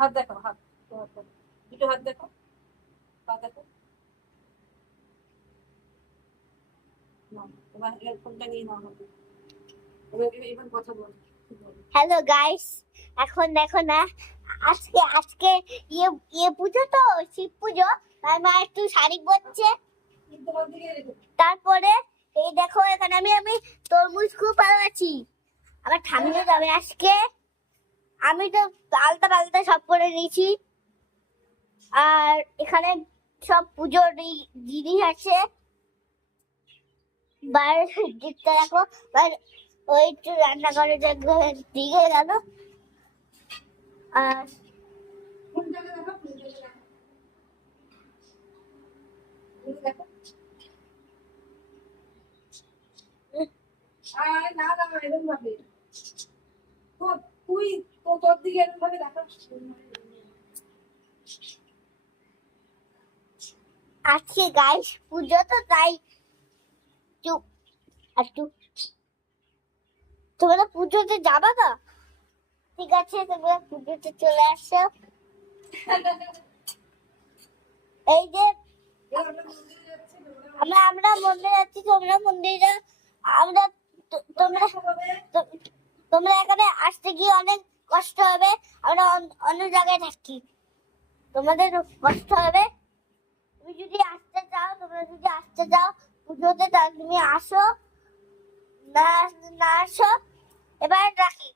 হাত দেখো, হাত, দুটো হাত দেখো, পা দেখো। এবার ফোনটা নিয়ে নাও, এবার কথা বল। হ্যালো গাইস, এখন দেখো না, আজকে আজকে ইয়ে ইয়ে পুজো তো, শিব পুজো। তাই মা একটু শাড়ি পরছে। তারপরে এই দেখো, এখানে আমি তরমুজ খুব ভালো আছি। আমার ঠাম্মিও যাবে আজকে। আমি তো আলতা পাল্টা সব করে নিয়েছি। আর এখানে সব পুজোর জিনিস আছে। বাইরের দিকটা দেখো, ওই একটু রান্নাঘরে দিকে গেল। আর না না, এরকম ভাবে তুই তোর দিকে এরকম ভাবে দেখা। আজকে গাইস পুজো তো, তাই চুপ আর চুপ। তোমরা পুজোতে যাবা তো? ঠিক আছে, তোমরা পুজোতে চলে আসো। এই যে আমরা মন্দিরে যাচ্ছি, তোমরা মন্দিরে। আমরা তোমরা তোমরা এখানে আসতে গিয়ে অনেক কষ্ট হবে। আমরা অন্য জায়গায় থাকি, তোমাদের কষ্ট হবে। তুমি যদি আসতে চাও, তোমরা যদি আসতে চাও পুজোতে, তাহলে তুমি আসো। না না আসো, এবার রাখি।